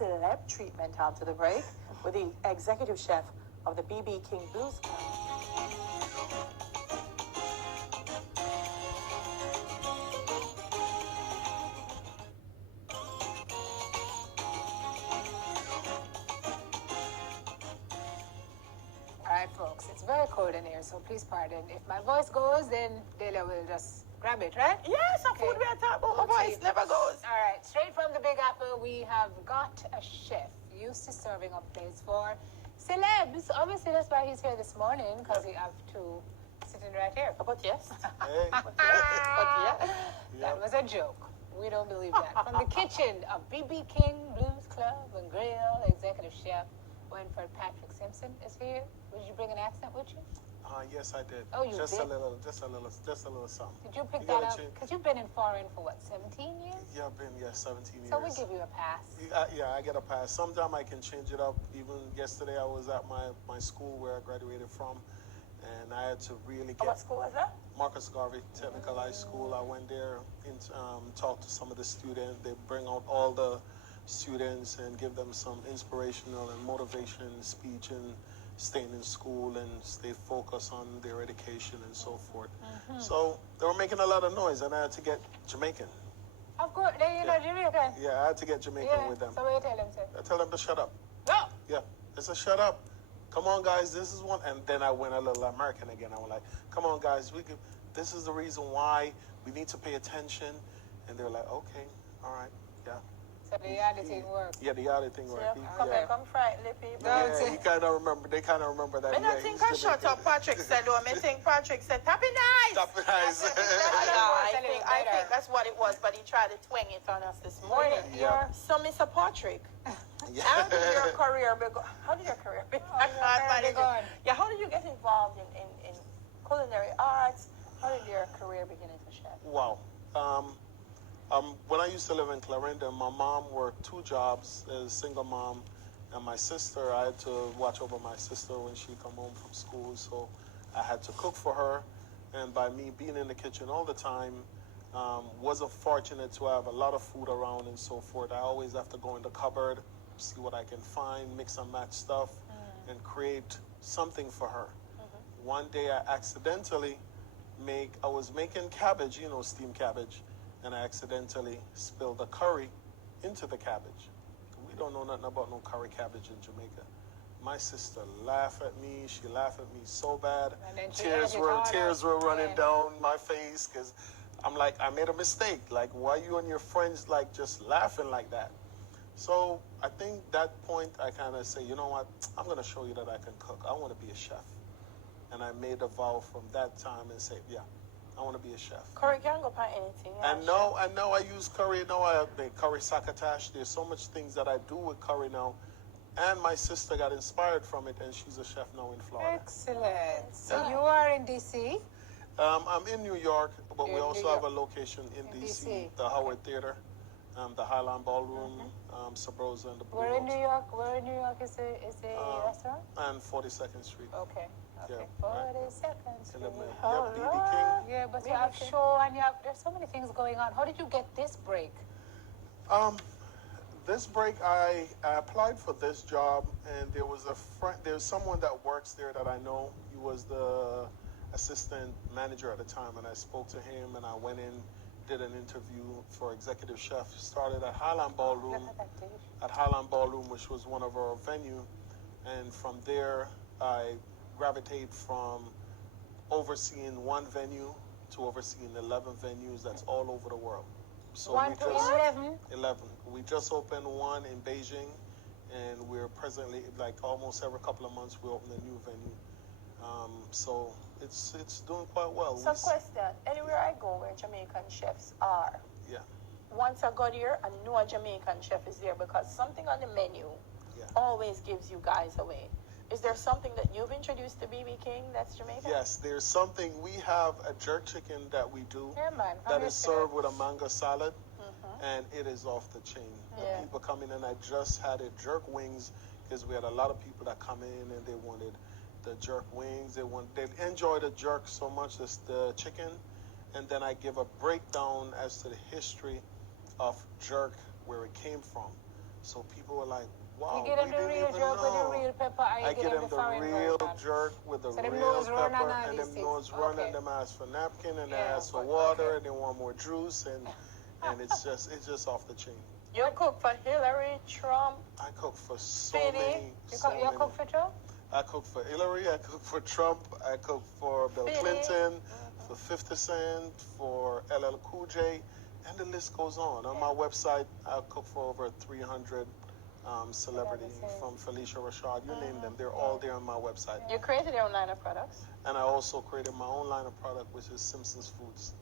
celeb treatment after the break with the executive chef of the BB King Blues Club. Alright folks, it's very cold in here, so please pardon. If my voice goes, then Delia will just grab it, right? Yes, a food we are talking about, my voice never goes. Alright, straight from the Big Apple, we have got a chef used to serving up plates for celebs. Obviously, that's why he's here this morning, because he have two sitting right here. But yes. Hey. But yes. That was a joke. We don't believe that. From the kitchen of BB King Blues Club and Grill, executive chef Wenford Patrick Simpson is here. Did you bring an accent with you? Yes, I did. Oh, you just did? a little something. Did you pick You that gotta up? change- Because you've been in foreign for what, 17 years? Yeah, I've been 17 years. So we give you a pass. Yeah, I get a pass. Sometime I can change it up. Even yesterday, I was at my school where I graduated from, and I had to really get. What school was that? Marcus Garvey Technical High School. I went there and talked to some of the students. They bring out all the students and give them some inspirational and motivation speech and staying in school and stay focused on their education and so forth. So they were making a lot of noise, and I had to get Jamaican. Of course, you know Jamaican. Yeah, I had to get Jamaican with them. So what you tell them, sir? I tell them to shut up. No! Yeah, I said, shut up. Come on, guys, this is one. And then I went a little American again. I was like, come on, guys, this is the reason why we need to pay attention. And they were like, okay, all right, yeah. So the other thing works. Yeah, the other thing worked. Come frighten the people. Yeah, he kind of remember. They kind of remember that. I don't think I shut up. Patrick said, though. I think Patrick said, "Happy nice." Happy nice. I think that's what it was, but he tried to twang it on us this morning. Yeah. So, Mr. Patrick, Yeah. how did your career begin? How did you get involved in culinary arts? How did your career begin as a chef? Wow. When I used to live in Clarendon, my mom worked 2 jobs as a single mom, and my sister, I had to watch over my sister when she come home from school, so I had to cook for her. And by me being in the kitchen all the time, wasn't fortunate to have a lot of food around and so forth. I always have to go in the cupboard, see what I can find, mix and match stuff, and create something for her. One day I accidentally I was making cabbage, steamed cabbage, and I accidentally spilled the curry into the cabbage. We don't know nothing about no curry cabbage in Jamaica. My sister laughed at me. She laughed at me so bad. Tears were running down my face because I'm like, I made a mistake. Like, why you and your friends like just laughing like that? So I think that point I kind of say, you know what? I'm going to show you that I can cook. I want to be a chef. And I made a vow from that time and said, yeah, I want to be a chef. Curry can go by anything. And now I use curry. Now I make curry succotash. There's so much things that I do with curry now. And my sister got inspired from it, and she's a chef now in Florida. Excellent. So you are in D.C.? I'm in New York, but we also have a location in D.C., the Howard Theater, the Highline Ballroom, Sabrosa, and the Blue Where in Rose. New York? Where in New York is the restaurant? And 42nd Street. Okay. Yeah, 42nd Street. BB King. Yeah, but you have show and there's so many things going on. How did you get this break? This break, I applied for this job, and there's someone that works there that I know. He was the assistant manager at the time, and I spoke to him, and I went in, did an interview for executive chef. Started at Highline Ballroom, which was one of our venue, and from there I gravitated from overseeing one venue to overseeing 11 venues that's all over the world. So 1 to 11? 11. We just opened one in Beijing, and we're presently, like almost every couple of months, we open a new venue. So it's doing quite well. Some question. Anywhere I go where Jamaican chefs are, yeah. Once I got here, I know a Jamaican chef is there because something on the menu always gives you guys away. Is there something that you've introduced to BB King that's Jamaican? Yes, there's something. We have a jerk chicken that we do that is served with a mango salad, and it is off the chain. Yeah. The people come in, and I just had it jerk wings because we had a lot of people that come in and they wanted the jerk wings. They enjoy the jerk so much, the chicken, and then I give a breakdown as to the history of jerk, where it came from. So people were like, wow, You get them we the didn't real even jerk with the know. real pepper, or you I get get them them the the foreign real version? jerk with the So them real nose run and pepper, all and these them things. nose run, Okay. and them ask for napkin, and they Yeah, ask for but- water, okay. and they want more juice, and it's just off the chain. You cook for Hillary, Trump. I cook for so Fiddy. many. You So cook, you many. cook for Trump? I cook for Hillary, I cook for Trump, I cook for Bill Fiddy. Clinton, for 50 Cent, for LL Cool J, and the list goes on. On my website, I cook for over 300 celebrities, from Felicia Rashad, you name them. They're all there on my website. You created your own line of products. And I also created my own line of product, which is Simpson's Foods,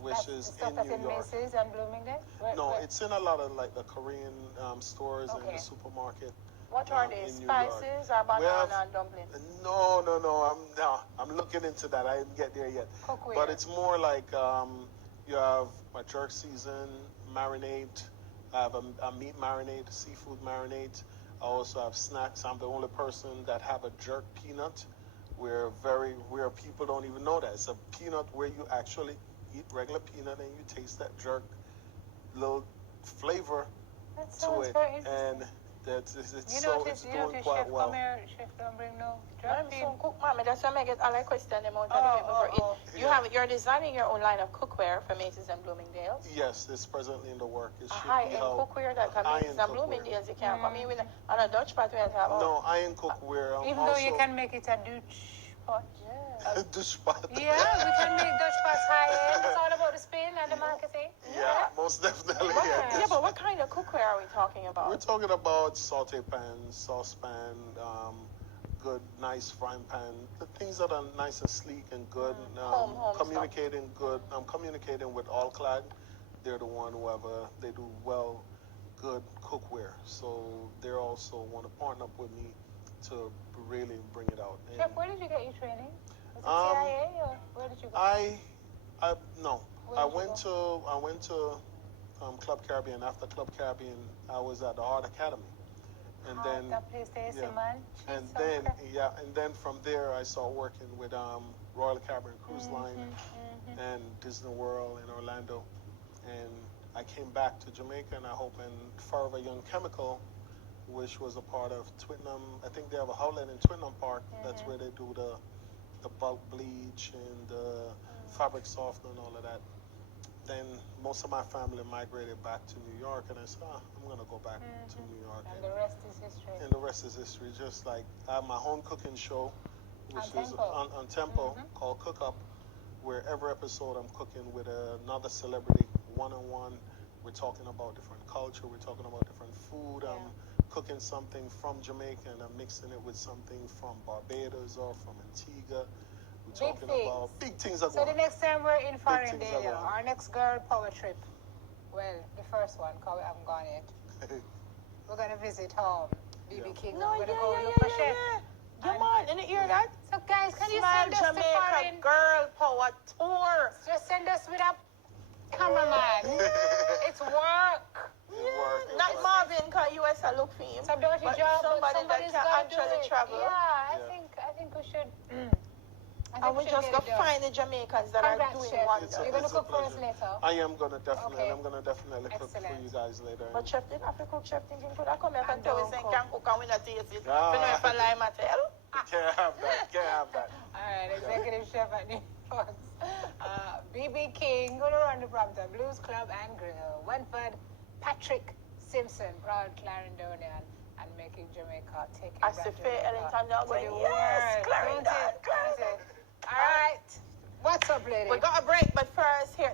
which That's is the stuff in that's New in York. Macy's and Bloomingdale? No, it's in a lot of like the Korean stores and Okay. the supermarket. What are they? in New York. Spices or banana and dumpling? No. I'm looking into that. I didn't get there yet. Cookware. But it's more like you have a jerk season marinade. I have a meat marinade, seafood marinade. I also have snacks. I'm the only person that have a jerk peanut, where people don't even know that it's a peanut where you actually eat regular peanut and you taste that jerk little flavor That to sounds it, very interesting. and it's You so notice, it's doing chef quite well. come here, chef don't bring no I'm jerk so cook, mommy. That's why I get all I question them out of Oh, the way before oh, it. You're designing your own line of cookware for Macy's and Bloomingdale's. Yes, it's presently in the work. It A should be high-end out. cookware that can High-end Macy's and cookware. Bloomingdale's. You can't come in with on a Dutch pot where you have. No, iron cookware. Even also, though you can make it a Dutch pot. Yeah. Dutch pot. Yeah, we can make Dutch pots high end. It's all about the spin and the marketing. Yeah, most definitely. Yeah, Dutch but what kind of cookware are we talking about? We're talking about saute pans, saucepan, good, nice frying pan, the things that are nice and sleek and good. Home communicating good. I'm communicating with Allclad. They're the one they do good cookware. So they also want to partner up with me to really bring it out. And Chef, where did you get your training? Was it CIA or where did you go? No. Where I did you went to Club Caribbean. After Club Caribbean, I was at the Art Academy. And then that place there, yeah. man. And then from there I started working with Royal Caribbean Cruise Line and Disney World in Orlando. And I came back to Jamaica and I opened Forever Young Chemical, which was a part of Twickenham. I think they have a outlet in Twickenham Park. That's where they do the bulk bleach and the fabric softener and all of that. Then most of my family migrated back to New York, and I said, I'm going to go back to New York. And the rest is history. And the rest is history. Just like I have my own cooking show, which is on Tempo, called Cook Up, where every episode I'm cooking with another celebrity, one-on-one. We're talking about different culture. We're talking about different food. I'm cooking something from Jamaica, and I'm mixing it with something from Barbados or from Antigua. We're talking about big things. So the next time we're in foreign things day, are going. our next girl power trip, well, the first one, because we haven't gone yet, we're going to visit home. BB King. No, we're going to go look for chef. Come on, didn't you hear that? So guys, can you Smile send us to Jamaica foreign? Girl Power Tour. Just send us with a cameraman. It's work. Not Marvin, because US I look for him. It's a dirty but job, but somebody that somebody's can got to do actually it. travel. Yeah, I think we should. And we just go find the Jamaicans that are doing chef. wonders. You're going to cook for us later. I am going to definitely. Okay. I'm going to definitely cook for you guys later. But chef didn't have to cook. Chef thinking could I come here and tell don't us saying cook. can't cook and we not taste it. Ah. You know if I lie, I tell. Can't have that. Can't have that. All right, executive chef at New York. BB King, going to run the prompter, Blues Club and Grill. Wenford, Patrick Simpson, proud Clarendonian, and making Jamaica take it I see Faye Ellington now going, the yes, world. Clarendon, Clarendon. All right. What's up, lady? We got a break, but first here,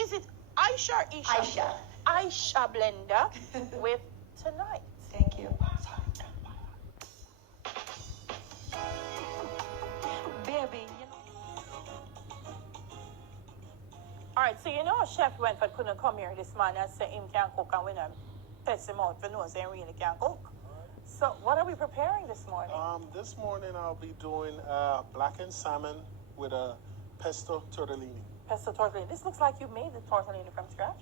is it Aisha or Isha? Aisha Blender with Tonight. Thank you. Baby, All right, so you know Chef Wenford couldn't come here this morning and say him can't cook and we not test him out for no saying really can't cook. So what are we preparing this morning? This morning I'll be doing blackened salmon with a pesto tortellini. Pesto tortellini. This looks like you made the tortellini from scratch.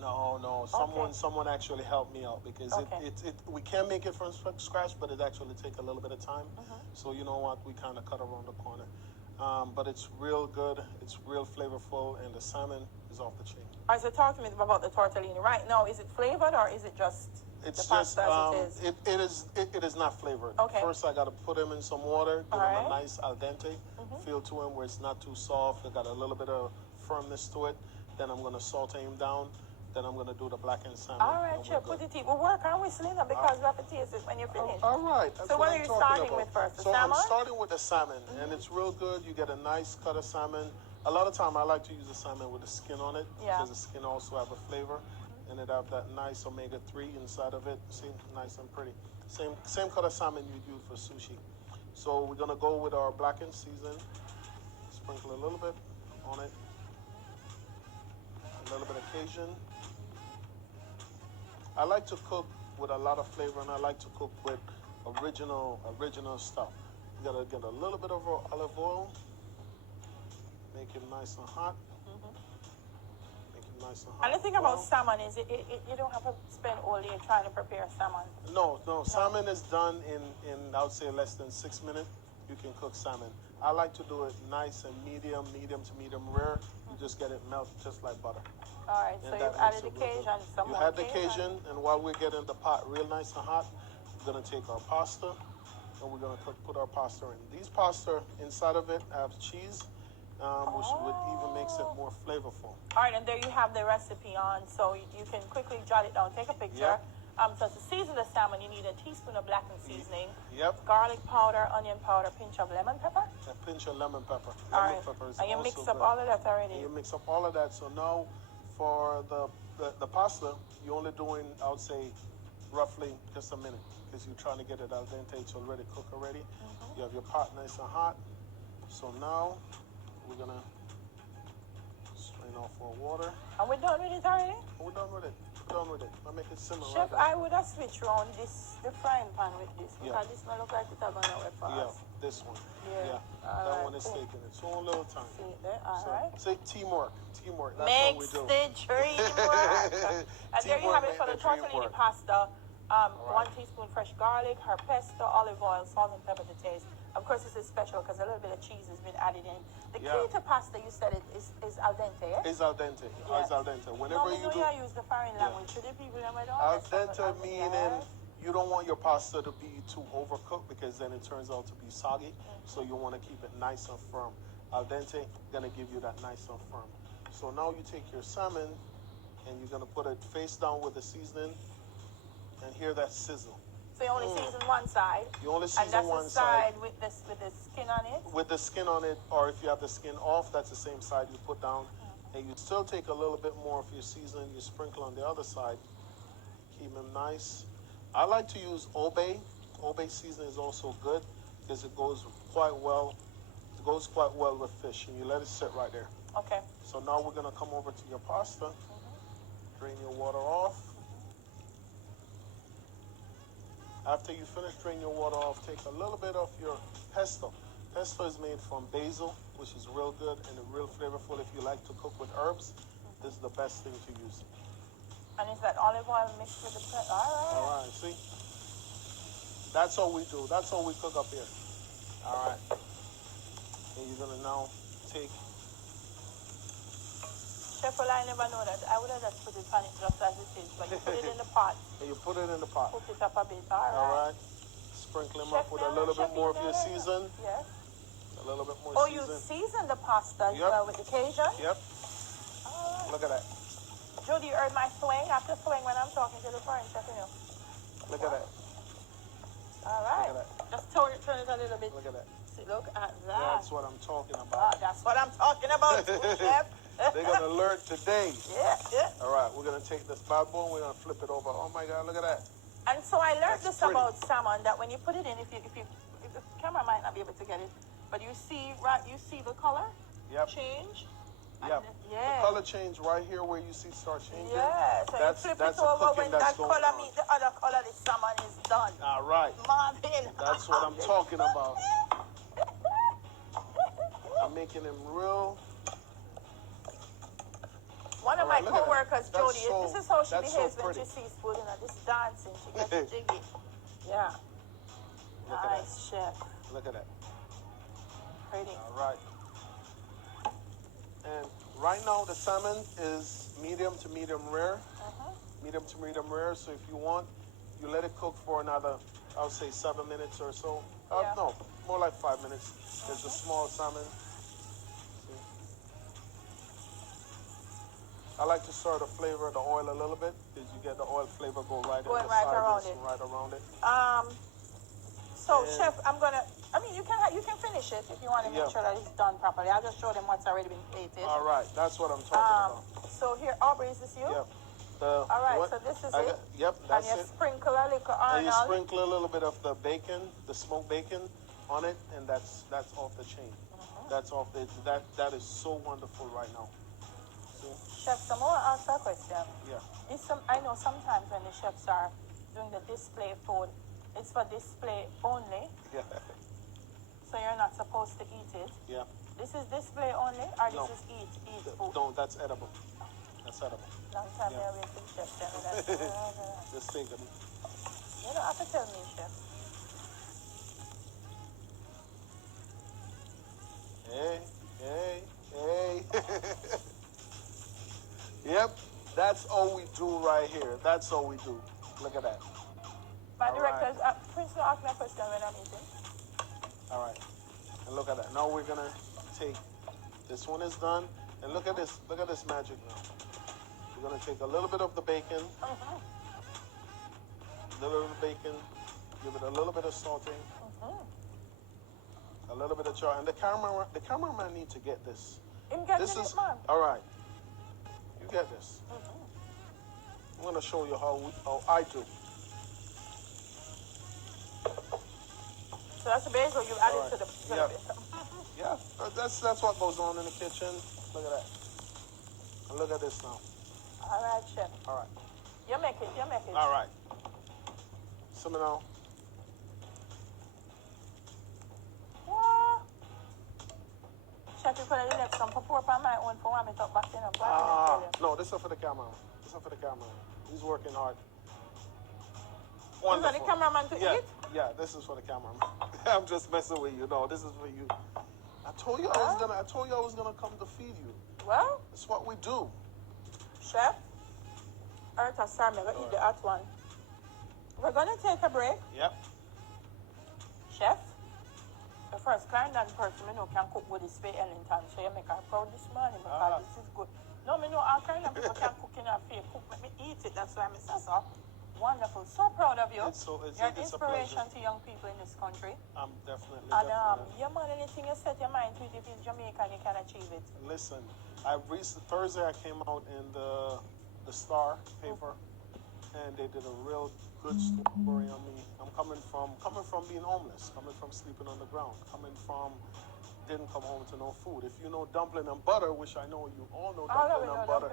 No. Someone actually helped me out because we can make it from scratch, but it actually takes a little bit of time. So you know what? We kind of cut around the corner. But it's real good. It's real flavorful, and the salmon is off the chain. All right, so talk to me about the tortellini. Right now, is it flavored or is it just... It's The just pasta as it is. it is not flavored. Okay. First, I got to put them in some water, give them Alright. a nice al dente feel to them, where it's not too soft. It got a little bit of firmness to it. Then I'm gonna saute him down. Then I'm gonna do the blackened salmon. All right, Chef, put it in. We'll work on whistling up because we have to taste it when you're finished. All right. That's So what are I'm you talking starting about. with first? The so salmon? I'm starting with the salmon, and it's real good. You get a nice cut of salmon. A lot of time I like to use the salmon with the skin on it, Yeah. because the skin also have a flavor, and it have that nice omega-3 inside of it. See, nice and pretty. Same cut of salmon you use for sushi. So we're gonna go with our blackened season. Sprinkle a little bit on it. A little bit of Cajun. I like to cook with a lot of flavor, and I like to cook with original stuff. You gotta get a little bit of olive oil, make it nice and hot. Make it nice and hot. And the thing about salmon is you don't have to spend all day trying to prepare salmon. No. Salmon is done in I would say less than 6 minutes. You can cook salmon. I like to do it nice and medium to medium rare. You just get it melt just like butter. All right, so And you've that added makes the it real Cajun, good. some You more add the Cajun, and while we're getting the pot real nice and hot, we're gonna take our pasta, and we're gonna put our pasta in. These pasta inside of it have cheese, which would even makes it more flavorful. All right, and there you have the recipe on, so you can quickly jot it down. Take a picture. Yep. So to season the salmon, you need a teaspoon of blackened seasoning, Yep. garlic powder, onion powder, pinch of lemon pepper. A pinch of lemon pepper. All Lemon right, pepper is and you also mix up good. all of that already. And you mix up all of that. So now, for the pasta, you're only doing, I would say, roughly just a minute, because you're trying to get it al dente. It's already cooked already. You have your pot nice and hot. So now we're gonna strain off our water. And we're done with it already? We're done with it. We're done with it. I make it simmer. Chef, right I would have switched around the frying pan with this because Yeah. this not look like it's going to work for Yeah, us. this one. Yeah. That Alright, one is cool. taking its own little time. See it there? All So, right. say teamwork. Teamwork. That's Makes what we do. the dream work. And there you have it for the Teamwork make the dream tortellini work. pasta. 1 teaspoon fresh garlic, her pesto, olive oil, salt and pepper to taste. Of course, this is special because a little bit of cheese has been added in. The key to pasta, you said it is al dente, eh? It's al dente. Yes. It's al dente. Whenever you do use the foreign language. To the people that don't al understand what dente, meaning is. you don't want your pasta to be too overcooked, because then it turns out to be soggy. So you want to keep it nice and firm. Al dente gonna give you that nice and firm. So now you take your salmon and you're gonna put it face down with the seasoning, and hear that sizzle. So you only season one side. You only And season that's one the side. side with the skin on it. With the skin on it, or if you have the skin off, that's the same side you put down. And you still take a little bit more of your seasoning, you sprinkle on the other side. Keep them nice. I like to use Obey. Obey seasoning is also good because it goes quite well. It goes quite well with fish, and you let it sit right there. Okay. So now we're gonna come over to your pasta. Drain your water off. After you finish draining your water off, take a little bit of your pesto. Pesto is made from basil, which is real good and real flavorful. If you like to cook with herbs, this is the best thing to use. And is that olive oil mixed with the pesto? All right. All right, see? That's all we do. That's all we cook up here. All right. And you're gonna now take. Chef, well, I never know that. I would have just put it on it just as it is, but you put it in the pot. And you put it in the pot. Cook it up a bit. All All right. right. Sprinkle them Chef, up with a now, little Chef, bit more of you your know that? season. Yes. A little bit more Oh, season. you season the pasta as Yep. well with the Cajun? Yep. All right. Look at that. Judy, you heard my swing? After swing when I'm talking to the foreign chef, you know. Look at that. All right. Look at Just turn it a little bit. Look at that. See, look at that. That's what I'm talking about. That's what I'm talking about, too, chef. They're gonna learn today. Yeah. All right, we're gonna take this bad boy and we're gonna flip it over. Oh my God, look at that. And so I learned That's this pretty. about salmon, that when you put it in, if the camera might not be able to get it, but you see the color Yep. change. Yep. Yeah. The color change right here where you see start changing. Yeah. So That's you flip that's it a over cooking when that's that going color on. meets the other color, the salmon is done. All right. Marvin. That's what I'm talking about. I'm making them real. One of All right, my look at that. co-workers, That's Jody, so- this is how she that's so behaves when pretty. she sees food, this dancing, she gets jiggy. Yeah. Look at Nice, chef. Look at that. Pretty. All right. And right now the salmon is medium to medium rare. Medium to medium rare. So if you want, You let it cook for another, I would say 7 minutes or so. Yeah. No, more like 5 minutes. It's a small salmon. See? I like to stir the flavor of the oil a little bit, because you get the oil flavor go right in the Going right sides around and it. right around it. So And- chef, you can finish it if you want to make Yeah. sure that it's done properly. I'll just show them what's already been plated. All right, that's what I'm talking about. So here, Aubrey, is this you? Yep. All right, so this is it. Yep, And that's you it. sprinkle a little And you Arnold. sprinkle a little bit of the bacon, the smoked bacon, on it, and that's off the chain. That's off the that is so wonderful right now. See? Chef, so I want to ask a question. Yeah. I know sometimes when the chefs are doing the display food, it's for display only, Yeah. so you're not supposed to eat it. Yeah. This is display only, or No. this is eat food? No, that's edible. That's edible. Long time Yeah. I wait for the chef tell me that. Just think of it. You don't have to tell me, chef. Hey, hey, hey. Yep, that's all we do right here. That's all we do. Look at that. My All directors, Prince will ask me a question when I'm eating. All right. And look at that. Now we're gonna take, this one is done. And look at this magic now. We're gonna take a little bit of the bacon, little bit of the bacon, give it a little bit of salting, a little bit of char. And the cameraman need to get this. Him getting This is, it, man. all right. You get this. I'm gonna show you how I do. So that's the basil you added All right. to the Yeah. bacon. Yeah, that's what goes on in the kitchen. Look at that. And look at this now. All right, chef. All right. You make it. All right. Simmer now. What? Chef, you could have left some pour on my own for one me talk back in up. No, this is for the camera. This is for the camera. He's working hard. Is that the cameraman to eat? Yeah, this is for the cameraman. I'm just messing with you. No, this is for you. I told you I was gonna come to feed you. Well, That's what we do. chef, Eartha, sorry, I'm going to eat the hot one. We're going to take a break. Yep. Chef, the first Clarendon person we know can cook with his face Ellington, so you make her proud this morning because this is good. No, me know all Clarendon people can cook in her face. Cook, make me eat it. That's why I say so. Wonderful. So proud of you. You're an inspiration to young people in this country. I'm definitely. And your man, anything you set your mind to it, if it's Jamaican, you can achieve it. Listen, Thursday I came out in the Star paper, and they did a real good story on me. I'm coming from being homeless, coming from sleeping on the ground, didn't come home to no food. If you know dumpling and butter, which I know you all know dumpling and butter,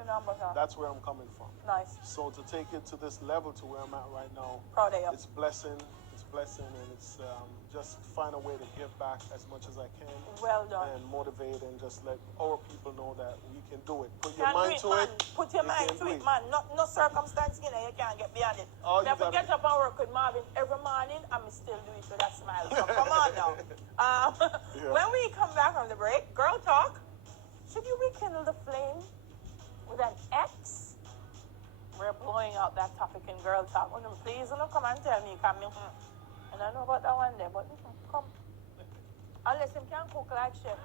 that's where I'm coming from. Nice. So to take it to this level to where I'm at right now, Proud of you. it's blessing, and it's just find a way to give back as much as I can. Well done. And motivate and just let our people know that we can do it. Put your Can mind do to man. it. Put your you mind can to do it, man. No circumstance, you can't get beyond it. All you Never gotta get up and work with Marvin every morning, and me still do it with a smile. So come on now. When we come back from the break, girl talk. Should you rekindle the flame with an X? We're blowing out that topic in girl talk. Please don't come and tell me, come and I know about that one day, but come. Unless him can cook like chef,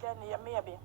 then you maybe.